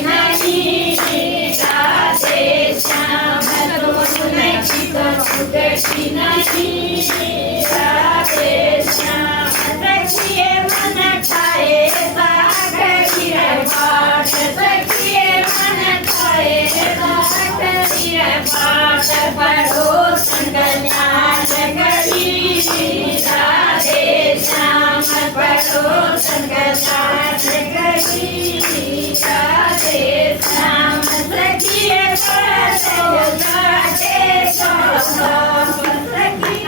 नहीं राधे श्याम दोनों चित छूटती नहीं राधे श्याम सखिए मन खाए सागरी बाट सखिए मन खाए सागरी बाट पढ़ो संग ज्ञान गरी राधे श्याम पढ़ो संग ज्ञान गरी राधे श्याम सखिए पढ़ो राधे श्याम सखिए